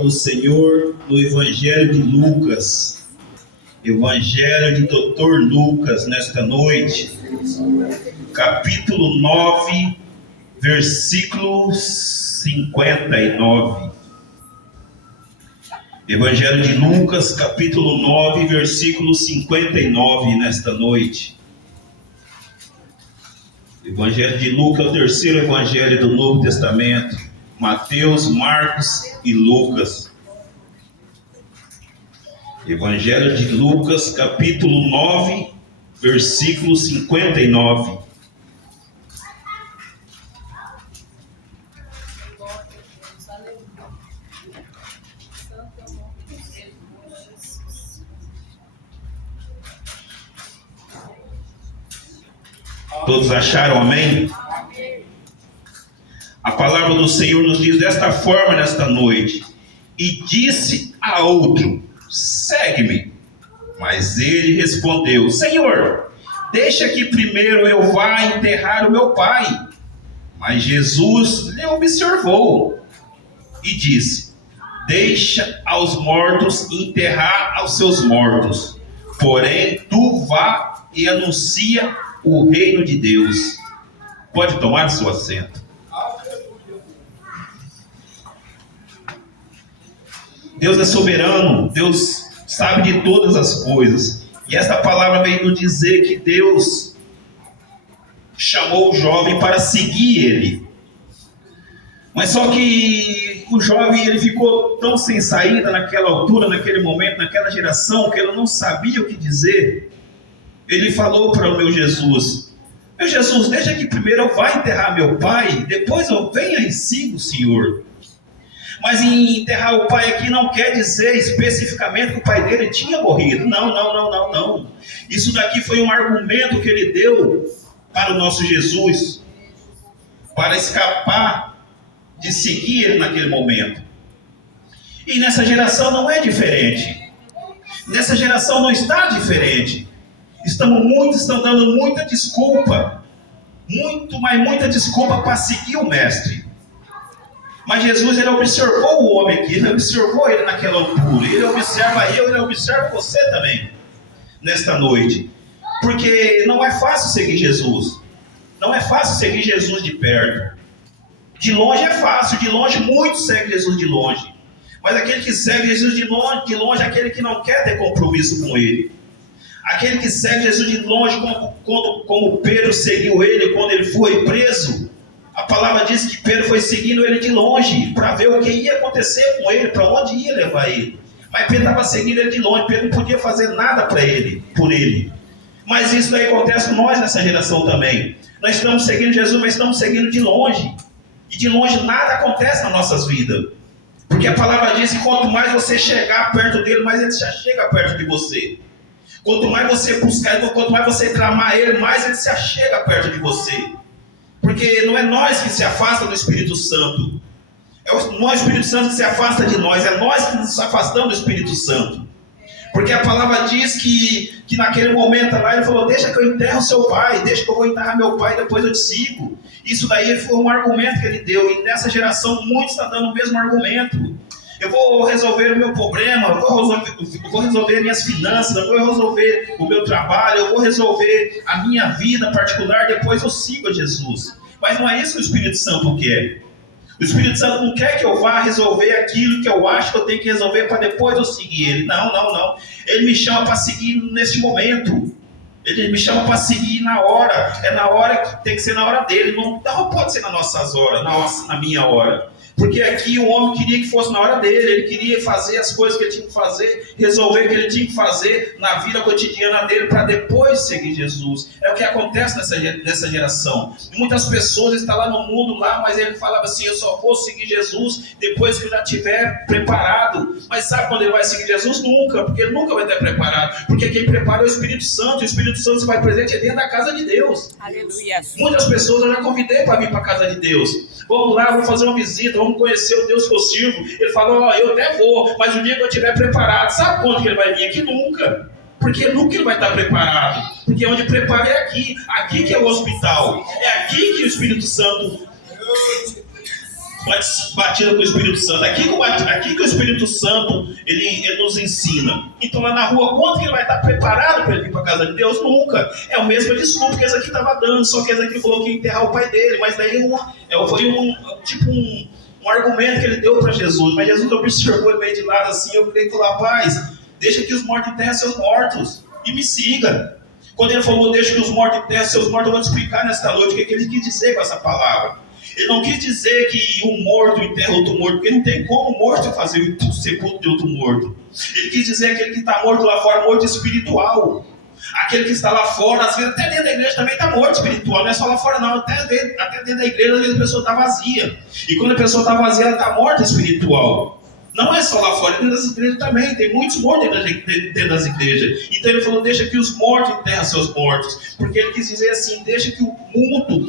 palavra do Senhor no Evangelho de Lucas. Evangelho de Dr. Lucas, nesta noite. Capítulo 9, versículo 59. Evangelho de Lucas, capítulo 9, versículo 59, nesta noite. Evangelho de Lucas é o terceiro evangelho do Novo Testamento. Mateus, Marcos e Lucas. Evangelho de Lucas, capítulo 9, versículo 59. Todos acharam amém? A palavra do Senhor nos diz desta forma nesta noite: e disse a outro: segue-me. Mas ele respondeu: Senhor, deixa que primeiro eu vá enterrar o meu pai. Mas Jesus lhe observou e disse: deixa aos mortos enterrar aos seus mortos, porém tu vá e anuncia o reino de Deus. Pode tomar seu assento. Deus é soberano, Deus sabe de todas as coisas. E esta palavra veio nos dizer que Deus chamou o jovem para seguir ele. Mas só que o jovem ele ficou tão sem saída naquela altura, naquele momento, naquela geração, que ele não sabia o que dizer. Ele falou para o meu Jesus: meu Jesus, deixa que primeiro eu vá enterrar meu pai, depois eu venha e siga o Senhor. Mas em enterrar o pai aqui não quer dizer especificamente que o pai dele tinha morrido. Não. Isso daqui foi um argumento que ele deu para o nosso Jesus, para escapar de seguir ele naquele momento. E nessa geração não é diferente. Nessa geração não está diferente. Estão dando muita desculpa. Muita desculpa para seguir o mestre. Mas Jesus, ele observou o homem aqui, ele observou ele naquela altura, ele observa ele observa você também, nesta noite. Porque não é fácil seguir Jesus, não é fácil seguir Jesus de perto. De longe é fácil, de longe muitos seguem Jesus de longe. Mas aquele que segue Jesus de longe é aquele que não quer ter compromisso com ele. Aquele que segue Jesus de longe, como Pedro seguiu ele quando ele foi preso. A palavra diz que Pedro foi seguindo ele de longe, para ver o que ia acontecer com ele, para onde ia levar ele. Mas Pedro estava seguindo ele de longe, Pedro não podia fazer nada por ele. Mas isso daí acontece com nós nessa geração também. Nós estamos seguindo Jesus, mas estamos seguindo de longe. E de longe nada acontece nas nossas vidas. Porque a palavra diz que quanto mais você chegar perto dele, mais ele já chega perto de você. Quanto mais você buscar, quanto mais você clamar ele, mais ele se achega perto de você. Porque não é nós que se afasta do Espírito Santo. Não é o Espírito Santo que se afasta de nós. É nós que nos afastamos do Espírito Santo. Porque a palavra diz que naquele momento lá ele falou: deixa que eu enterro o seu pai, deixa que eu vou enterrar meu pai, depois eu te sigo. Isso daí foi um argumento que ele deu. E nessa geração muitos estão dando o mesmo argumento. Eu vou resolver o meu problema, eu vou resolver minhas finanças, eu vou resolver o meu trabalho, eu vou resolver a minha vida particular, depois eu sigo a Jesus. Mas não é isso que o Espírito Santo quer. O Espírito Santo não quer que eu vá resolver aquilo que eu acho que eu tenho que resolver para depois eu seguir ele. Não. Ele me chama para seguir neste momento. Ele me chama para seguir na hora. É na hora que tem que ser na hora dele. Não pode ser nas nossas horas, na minha hora. Porque aqui o homem queria que fosse na hora dele, ele queria fazer as coisas que ele tinha que fazer, resolver o que ele tinha que fazer na vida cotidiana dele para depois seguir Jesus. É o que acontece nessa geração. E muitas pessoas estão lá no mundo, mas ele falava assim: eu só vou seguir Jesus depois que eu já estiver preparado. Mas sabe quando ele vai seguir Jesus? Nunca, porque ele nunca vai estar preparado. Porque quem prepara é o Espírito Santo, e o Espírito Santo se vai presente dentro da casa de Deus. Aleluia. Muitas pessoas eu já convidei para vir para a casa de Deus. Vamos lá, vamos fazer uma visita, vamos conhecer o Deus que eu sirvo. Ele falou: eu até vou, mas o dia que eu estiver preparado, sabe quando que ele vai vir aqui? Nunca. Porque nunca ele vai estar preparado. Porque onde prepara é aqui. Aqui que é o hospital. É aqui que o Espírito Santo batida com o Espírito Santo. Aqui que o Espírito Santo ele nos ensina. Então lá na rua, quanto que ele vai estar preparado para ele vir para a casa de Deus? Nunca. É o mesmo desculpa que esse aqui estava dando, só que esse aqui falou que ia enterrar o pai dele, mas daí foi um argumento que ele deu para Jesus. Mas Jesus observou ele meio de lado assim, eu falei, rapaz, deixa que os mortos enterrem seus mortos e me siga. Quando ele falou, deixa que os mortos enterrem seus mortos, eu vou te explicar nesta noite o que ele quis dizer com essa palavra. Ele não quis dizer que um morto enterra outro morto, porque não tem como morto fazer o sepulcro de outro morto. Ele quis dizer aquele que está morto lá fora, morto espiritual. Aquele que está lá fora, às vezes até dentro da igreja também está morto espiritual, não é só lá fora não, até dentro da igreja às vezes a pessoa está vazia. E quando a pessoa está vazia, ela está morta espiritual. Não é só lá fora, dentro das igrejas também, tem muitos mortos dentro das igrejas. Então ele falou, deixa que os mortos enterrem seus mortos. Porque ele quis dizer assim, deixa que o mundo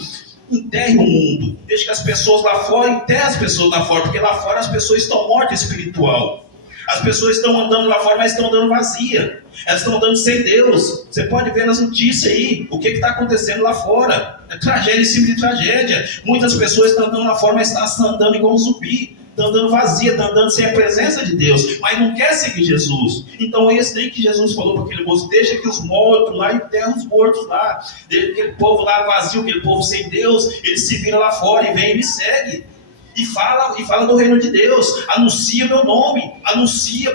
enterre o mundo. Deixa que as pessoas lá fora enterrem as pessoas lá fora, porque lá fora as pessoas estão mortas espiritual. As pessoas estão andando lá fora, mas estão andando vazia. Elas estão andando sem Deus. Você pode ver nas notícias aí o que está acontecendo lá fora. É tragédia em cima de tragédia. Muitas pessoas estão andando lá fora, mas estão andando igual um zumbi. Estão andando vazia, estão andando sem a presença de Deus, mas não quer seguir Jesus. Então esse daí que Jesus falou para aquele moço, deixa que os mortos lá enterram os mortos lá. Deixa aquele povo lá vazio, aquele povo sem Deus, ele se vira lá fora e vem e me segue. E fala do reino de Deus, anuncia meu nome,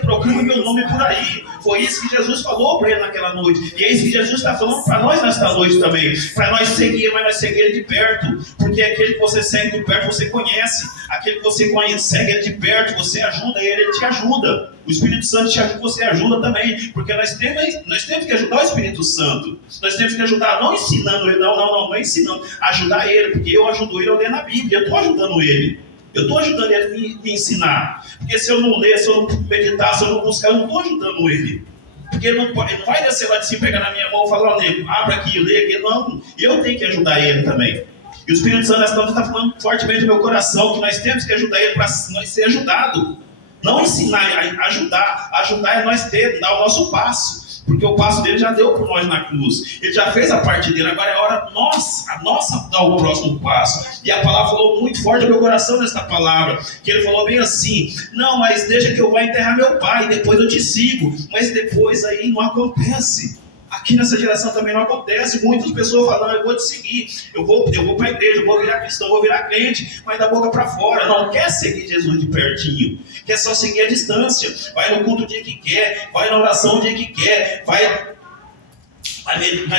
proclama meu nome por aí. Foi isso que Jesus falou para ele naquela noite. E é isso que Jesus está falando para nós nesta noite também. Para nós seguir, mas nós seguir ele de perto. Porque aquele que você segue de perto, você conhece. Aquele que você segue ele de perto, você ajuda ele, ele te ajuda. O Espírito Santo te ajuda, você ajuda também. Porque nós temos que ajudar o Espírito Santo. Nós temos que ajudar, não ensinando ele, não ensinando. Ajudar ele, porque eu ajudo ele a ler na Bíblia. Eu estou ajudando ele. Eu estou ajudando ele a me ensinar. Porque se eu não ler, se eu não meditar, se eu não buscar, eu não estou ajudando ele. Porque ele não vai descer lá de cima, pegar na minha mão e falar, nego, abre aqui, lê aqui. Não, eu tenho que ajudar ele também. E o Espírito Santo está falando fortemente no meu coração que nós temos que ajudar ele para nós ser ajudado. Não ensinar, ajudar. Ajudar é nós dar o nosso passo. Porque o passo dele já deu por nós na cruz. Ele já fez a parte dele. Agora é hora nossa dar o próximo passo. E a palavra falou muito forte no meu coração nessa palavra. Que ele falou bem assim, não, mas deixa que eu vá enterrar meu pai, depois eu te sigo. Mas depois aí não acontece. Aqui nessa geração também não acontece. Muitas pessoas falam, eu vou te seguir, eu vou para a igreja, eu vou virar cristão, eu vou virar crente, mas da boca para fora. Não quer seguir Jesus de pertinho, quer só seguir a distância. Vai no culto o dia que quer, vai na oração o dia que quer, vai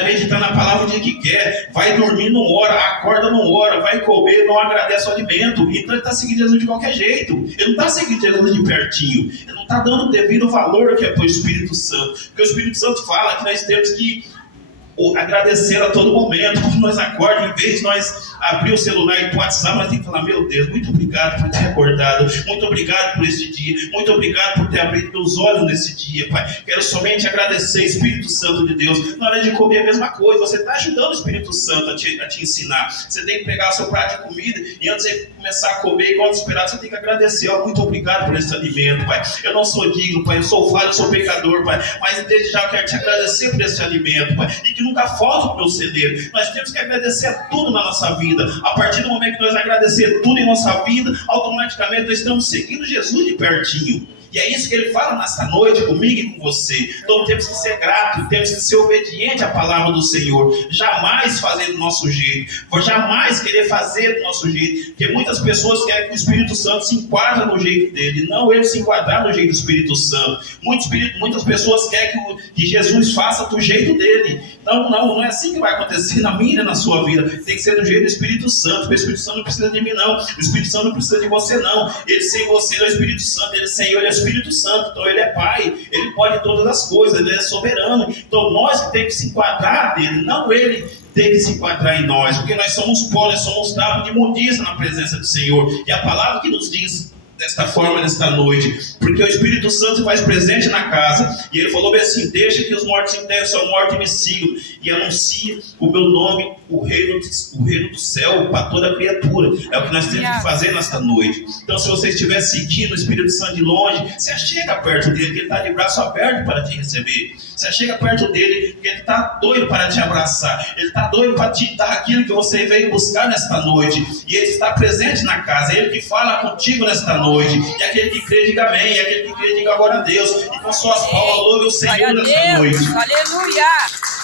meditar na palavra o dia que quer, vai dormir não ora, acorda não ora, vai comer, não agradece o alimento. Então ele está seguindo Jesus de qualquer jeito. Ele não está seguindo Jesus de pertinho. Ele não está dando o devido valor que é para o Espírito Santo. Porque o Espírito Santo fala que nós temos que agradecer a todo momento. Quando nós acordamos, em vez de nós abrir o celular e o WhatsApp, nós temos que falar, meu Deus, muito obrigado por ter acordado, muito obrigado por esse dia, muito obrigado por ter abrido meus olhos nesse dia, Pai. Quero somente agradecer, Espírito Santo de Deus. Na hora de comer a mesma coisa, você está ajudando o Espírito Santo a te ensinar. Você tem que pegar o seu prato de comida e antes de começar a comer igual desesperado, você tem que agradecer. Muito obrigado por esse alimento, Pai. Eu não sou digno, Pai, eu sou falho, eu sou pecador, Pai, mas desde já eu quero te agradecer por esse alimento, Pai, e que nunca falta o meu celeiro. Nós temos que agradecer a tudo na nossa vida. A partir do momento que nós agradecer tudo em nossa vida, automaticamente nós estamos seguindo Jesus de pertinho. E é isso que ele fala nesta noite comigo e com você. Então temos que ser gratos, temos que ser obedientes à palavra do Senhor. Jamais fazer do nosso jeito, jamais querer fazer do nosso jeito. Porque muitas pessoas querem que o Espírito Santo se enquadre no jeito dele, não ele se enquadrar no jeito do Espírito Santo. Muitas pessoas querem que Jesus faça do jeito dele. Então não é assim que vai acontecer na minha e na sua vida. Tem que ser do jeito do Espírito Santo. O Espírito Santo não precisa de mim não, o Espírito Santo não precisa de você não. Ele sem você é o Espírito Santo, ele sem eu, ele é o Espírito Santo. Então ele é Pai, ele pode todas as coisas, ele é soberano. Então nós que temos que se enquadrar dele, não ele tem que se enquadrar em nós, porque nós somos pó, nós somos trapo de imundícia na presença do Senhor. E a palavra que nos diz desta forma, nesta noite, porque o Espírito Santo se faz presente na casa, e ele falou bem assim, deixa que os mortos enterrem sua morte e me sigam, e anuncie o meu nome, o reino do céu para toda criatura. É o que nós temos que fazer nesta noite. Então se você estiver seguindo o Espírito Santo de longe, você chega perto dele, que ele está de braço aberto para te receber. Você chega perto dele porque ele está doido para te abraçar. Ele está doido para te dar aquilo que você veio buscar nesta noite. E ele está presente na casa. É ele que fala contigo nesta noite. E aquele que crê, diga amém. E aquele que crê, diga glória a Deus. E com suas palmas, louve o Senhor nesta noite. Aleluia.